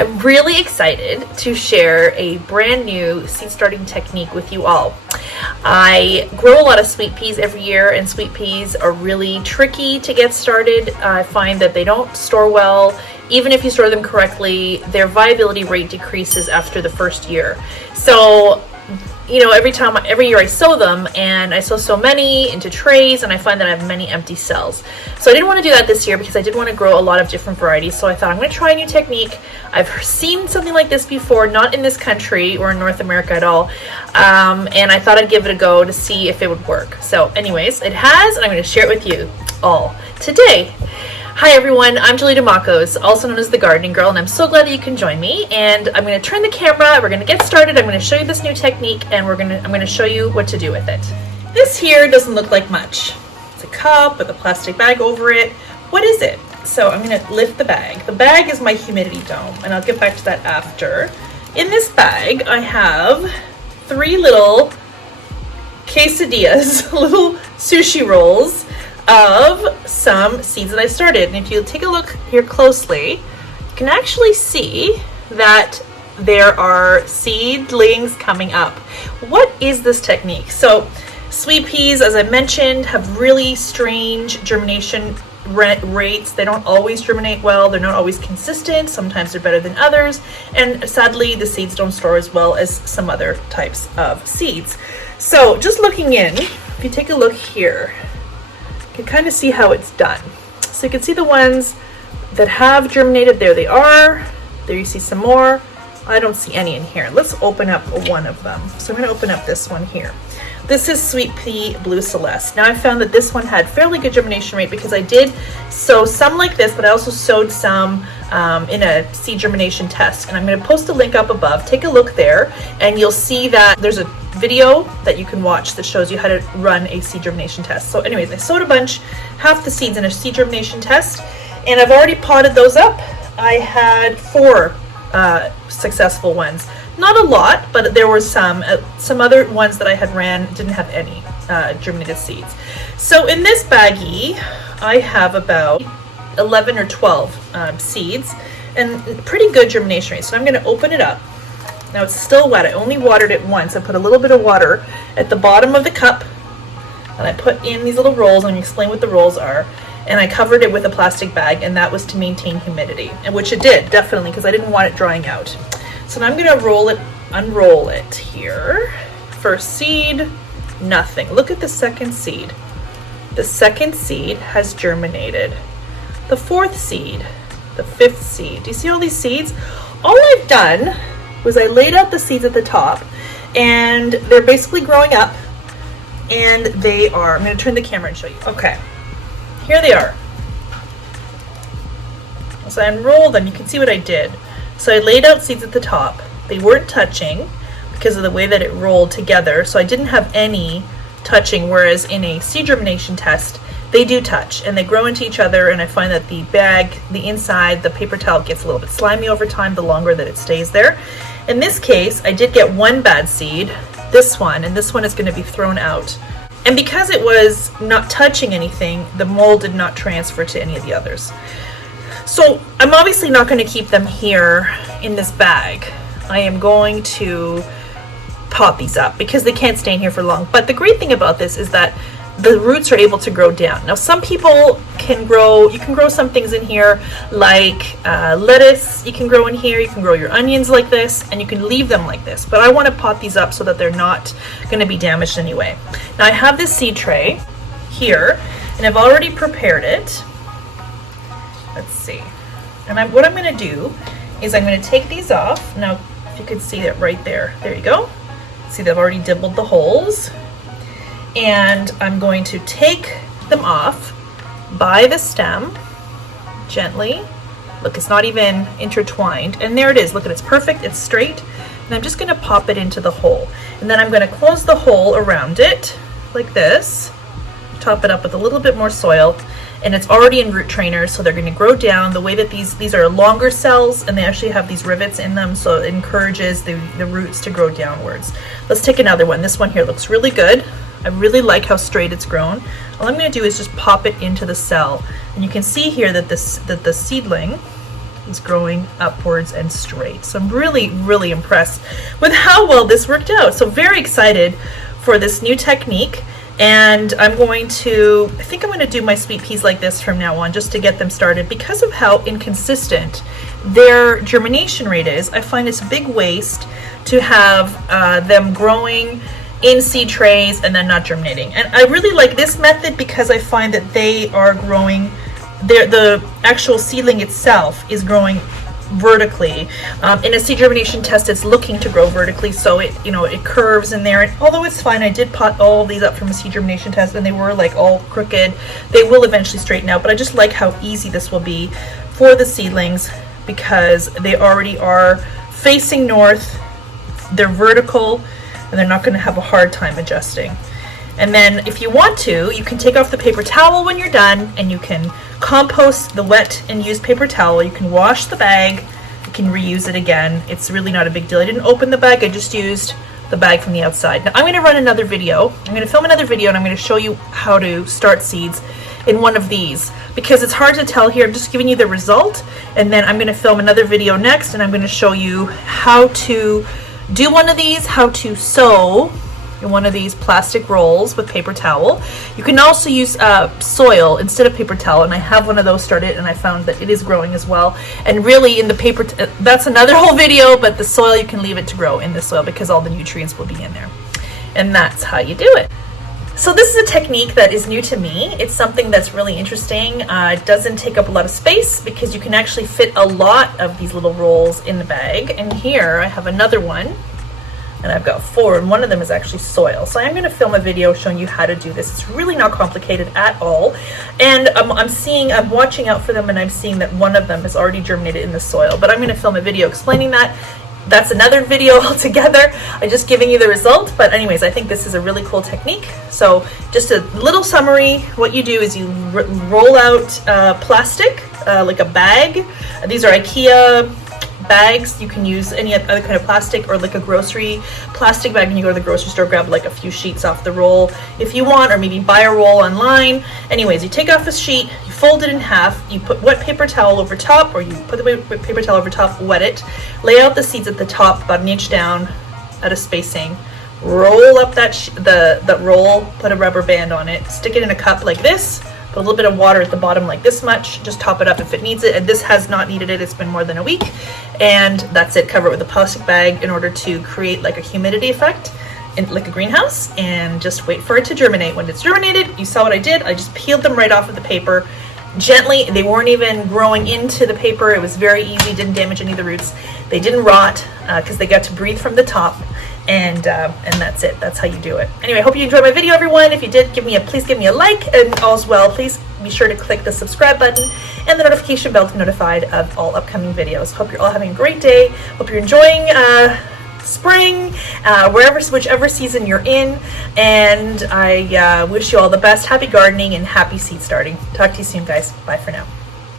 I'm really excited to share a brand new seed starting technique with you all. I grow a lot of sweet peas every year, and sweet peas are really tricky to get started. I find that they don't store well. Even if you store them correctly, their viability rate decreases after the first year. So, you know, every year I sow them, and I sow so many into trays, and I find that I have many empty cells. So I didn't want to do that this year because I did want to grow a lot of different varieties. So I thought I'm going to try a new technique. I've seen something like this before, not in this country or in North America at all. And I thought I'd give it a go to see if it would work. So anyways, it has, and I'm going to share it with you all today. Hi everyone, I'm Julie DeMacos, also known as the Gardening Girl, and I'm so glad that you can join me. And I'm going to turn the camera, we're going to get started, I'm going to show you this new technique, and I'm going to show you what to do with it. This here doesn't look like much. It's a cup with a plastic bag over it. What is it? So I'm going to lift the bag. The bag is my humidity dome, and I'll get back to that after. In this bag, I have 3 little quesadillas, little sushi rolls, of some seeds that I started. And if you take a look here closely, you can actually see that there are seedlings coming up. What is this technique? So sweet peas, as I mentioned, have really strange germination rates. They don't always germinate well. They're not always consistent. Sometimes they're better than others. And sadly, the seeds don't store as well as some other types of seeds. So just looking in, if you take a look here, you can kind of see how it's done. So you can see the ones that have germinated. There they are. There you see some more. I don't see any in here. Let's open up one of them. So I'm going to open up this one here. This is Sweet Pea Blue Celeste. Now I found that this one had fairly good germination rate because I did sow some like this, but I also sowed some in a seed germination test. And I'm going to post a link up above. Take a look there, and you'll see that there's a video that you can watch that shows you how to run a seed germination test. So anyways, I sowed a bunch, half the seeds in a seed germination test, and I've already potted those up. I had 4 successful ones. Not a lot, but there were some other ones that I had ran didn't have any germinated seeds. So in this baggie, I have about 11 or 12 seeds, and pretty good germination rate. So I'm going to open it up. Now it's still wet. I only watered it once. I put a little bit of water at the bottom of the cup, and I put in these little rolls. I'm going to explain what the rolls are. And I covered it with a plastic bag, and that was to maintain humidity, and which it did, definitely, because I didn't want it drying out. So now I'm going to unroll it here. First seed, nothing. Look at the second seed. The second seed has germinated. The 4th seed, the 5th seed. Do you see all these seeds? All I've done was I laid out the seeds at the top, and they're basically growing up, and they are, I'm going to turn the camera and show you. Okay, here they are. So I unrolled them, you can see what I did. So I laid out seeds at the top. They weren't touching because of the way that it rolled together, so I didn't have any touching, whereas in a seed germination test, they do touch and they grow into each other, and I find that the bag, the inside, the paper towel gets a little bit slimy over time the longer that it stays there. In this case, I did get 1 bad seed, this one, and this one is going to be thrown out. And because it was not touching anything, the mold did not transfer to any of the others. So I'm obviously not going to keep them here in this bag. I am going to pot these up because they can't stay in here for long. But the great thing about this is that the roots are able to grow down. Now some people can grow, you can grow some things in here like lettuce, you can grow in here, you can grow your onions like this, and you can leave them like this. But I want to pot these up so that they're not going to be damaged anyway. Now I have this seed tray here, and I've already prepared it. Let's see. And what I'm going to do is I'm going to take these off. Now if you could see it right there, there you go. See, they've already dibbled the holes. And I'm going to take them off by the stem gently. Look, it's not even intertwined, and there it is. Look at it, it's perfect, it's straight, and I'm just going to pop it into the hole, and then I'm going to close the hole around it like this, top it up with a little bit more soil, and it's already in root trainers, so they're going to grow down. The way that these are longer cells, and they actually have these rivets in them, so it encourages the roots to grow downwards. Let's take another one. This one here looks really good. I really like how straight it's grown. All I'm going to do is just pop it into the cell, and you can see here that the seedling is growing upwards and straight. So I'm really, really impressed with how well this worked out. So very excited for this new technique. And I think I'm going to do my sweet peas like this from now on, just to get them started. Because of how inconsistent their germination rate is, I find it's a big waste to have them growing in seed trays and then not germinating. And I really like this method because I find that they are growing, the actual seedling itself is growing vertically. In a seed germination test, it's looking to grow vertically, so it curves in there. And although it's fine, I did pot all of these up from a seed germination test, and they were like all crooked. They will eventually straighten out, but I just like how easy this will be for the seedlings because they already are facing north. They're vertical, and they're not going to have a hard time adjusting. And then if you want to, you can take off the paper towel when you're done, and you can compost the wet and used paper towel. You can wash the bag, you can reuse it again. It's really not a big deal. I didn't open the bag, I just used the bag from the outside. Now I'm going to run another video. I'm going to film another video, and I'm going to show you how to start seeds in one of these, because it's hard to tell here. I'm just giving you the result, and then I'm going to film another video next, and I'm going to show you how to do one of these, how to sow in one of these plastic rolls with paper towel. You can also use soil instead of paper towel, and I have one of those started, and I found that it is growing as well. And really in the paper, that's another whole video, but the soil, you can leave it to grow in the soil because all the nutrients will be in there. And that's how you do it. So this is a technique that is new to me. It's something that's really interesting. It doesn't take up a lot of space because you can actually fit a lot of these little rolls in the bag. And here I have another one, and I've got 4, and one of them is actually soil. So I'm going to film a video showing you how to do this. It's really not complicated at all. And I'm watching out for them, and I'm seeing that one of them is already germinated in the soil. But I'm going to film a video explaining that. That's another video altogether. I'm just giving you the result. But anyways, I think this is a really cool technique. So just a little summary. What you do is you roll out plastic, like a bag. These are IKEA bags. You can use any other kind of plastic, or like a grocery plastic bag when you go to the grocery store. Grab like a few sheets off the roll if you want, or maybe buy a roll online. Anyways, you take off a sheet, you fold it in half, you put wet paper towel over top, or you put the wet paper towel over top, wet it, lay out the seeds at the top about 1 inch down at a spacing, roll up that roll, put a rubber band on it, stick it in a cup like this, put a little bit of water at the bottom like this much, just top it up if it needs it. And this has not needed it, it's been more than a week. And that's it. Cover it with a plastic bag in order to create like a humidity effect, like a greenhouse, and just wait for it to germinate. When it's germinated, you saw what I did. I just peeled them right off of the paper gently. They weren't even growing into the paper. It was very easy, didn't damage any of the roots. They didn't rot because they got to breathe from the top. And that's it. That's how you do it. Anyway, I hope you enjoyed my video, everyone. If you did, please give me a like, and as well, please be sure to click the subscribe button and the notification bell to be notified of all upcoming videos. Hope you're all having a great day. Hope you're enjoying spring, whichever season you're in, and I wish you all the best. Happy gardening and happy seed starting. Talk to you soon, guys. Bye for now.